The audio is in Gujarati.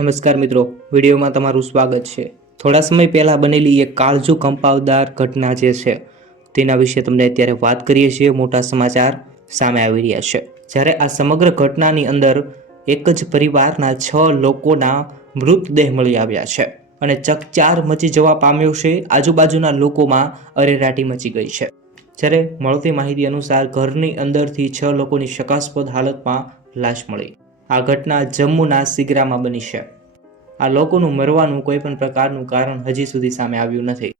નમસ્કાર મિત્રો, વિડીયોમાં તમારું સ્વાગત છે। થોડા સમય પહેલાં બનેલી એક કાળજુ કંપાવદાર ઘટના જે છે તેના વિશે તમને અત્યારે વાત કરીએ છીએ। મોટા સમાચાર સામે આવી રહ્યા છે, જ્યારે આ સમગ્ર ઘટનાની અંદર એક જ પરિવારના 6 લોકોના મૃતદેહ મળી આવ્યા છે અને ચકચાર મચી જવા પામ્યો છે। આજુબાજુના લોકોમાં અરેરાટી મચી ગઈ છે, જ્યારે મળતી માહિતી અનુસાર ઘરની અંદરથી 6 લોકોની શંકાસ્પદ હાલતમાં લાશ મળી। આ ઘટના જમ્મુના સિગરામાં બની છે। આ લોકોનું મરવાનું કોઈ પણ પ્રકારનું કારણ હજી સુધી સામે આવ્યું નથી।